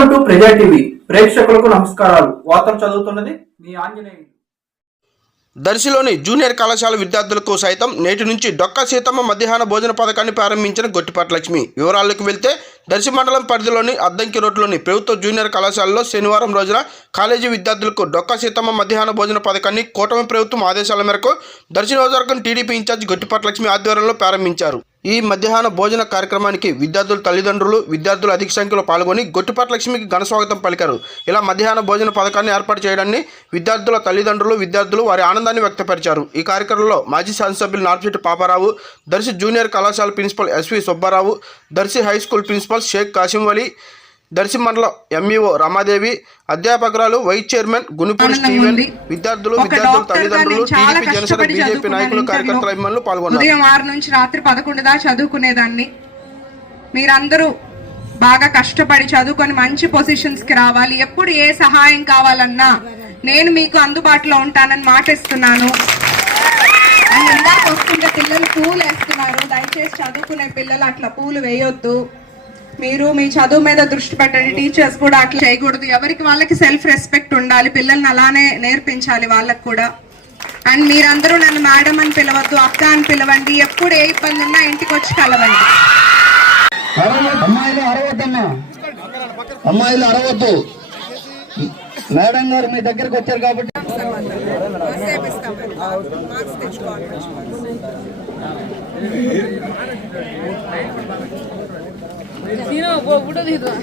Welcome to ప్రజా TV ప్రేక్షకులకు నమస్కారాలు. వార్తలు చదువుతున్నది మీ ఆంజనేయులు. దర్శిలోని జూనియర్ కళాశాల విద్యార్థులకు సైతం నేటి నుంచి డొక్కా సీతమ్మ మధ్యాహ్న భోజన పథకాన్ని ప్రారంభించిన గొట్టిపాటి లక్ష్మి వివరాలకు వెళ్తే దర్శి మండలం పరిధిలోని అద్దంకి రోడ్లోని ప్రభుత్వ జూనియర్ కళాశాలలో శనివారం రోజున కాలేజీ విద్యార్థులకు డొక్కా సీతమ్మ మధ్యాహ్న భోజన పథకాన్ని కూటమి ప్రభుత్వం ఆదేశాల మేరకు దర్శి నియోజకవర్గం టీడీపీ ఇన్ఛార్జ్ గొట్టిపాటి లక్ష్మి ఆధ్వర్యంలో ప్రారంభించారు. ఈ మధ్యాహ్న భోజన కార్యక్రమానికి విద్యార్థుల తల్లిదండ్రులు విద్యార్థులు అధిక సంఖ్యలో పాల్గొని గొట్టిపాటి లక్ష్మికి ఘనస్వాగతం పలికారు. ఇలా మధ్యాహ్న భోజన పథకాన్ని ఏర్పాటు చేయడాన్ని విద్యార్థుల తల్లిదండ్రులు విద్యార్థులు వారి ఆనందాన్ని వ్యక్తపరిచారు. ఈ కార్యక్రమంలో మాజీ శాసనసభ్యులు నార్పిశెట్టి పాపారావు దర్శి జూనియర్ కళాశాల principal SV Subbarao Darsi high school principal Shaik Kasim Darsi మండలం ఎంఈఓ రమాదేవి అధ్యాపకురాలు వైస్ చైర్మన్ గునిపూడి స్టీవెన్. విద్యార్థులు విద్యార్థుల తల్లిదండ్రులు టీడీపీ జనసేన బీజేపీ నాయకులు. కార్యకర్తల అభిమానులు పాల్గొన్నారు. ఉదయం ఆరు నుంచి రాత్రి పదకొండు దాకా చదువుకునేదాన్ని. మీరందరూ బాగా కష్టపడి చదువుకొని మంచి పొజిషన్స్కి రావాలి. ఎప్పుడు ఏ సహాయం కావాలన్నా నేను మీకు అందుబాటులో ఉంటానని మాటిస్తున్నాను. ఇందాక వస్తుంటే పిల్లలు పూలు వేస్తున్నారు. దయచేసి చదువుకునే పిల్లలు అట్లా పూలు వేయొద్దు. మీరు మీ చదువు మీద దృష్టి పెట్టండి. టీచర్స్ కూడా అట్లా చేయకూడదు. ఎవరికి వాళ్ళకి సెల్ఫ్ రెస్పెక్ట్ ఉండాలి. పిల్లల్ని అలానే నేర్పించాలి వాళ్ళకి కూడా. అండ్ మీరందరూ నన్ను మేడం అని పిలవద్దు అక్క అని పిలవండి. ఎప్పుడు ఏ ఇబ్బంది ఉన్నా ఇంటికి వచ్చి కలవండి. అమ్మాయిలు అరవద్దు. మేడం గారు మీ దగ్గరకు వచ్చారు కాబట్టి. சீனா போ விட்டது இதுதான்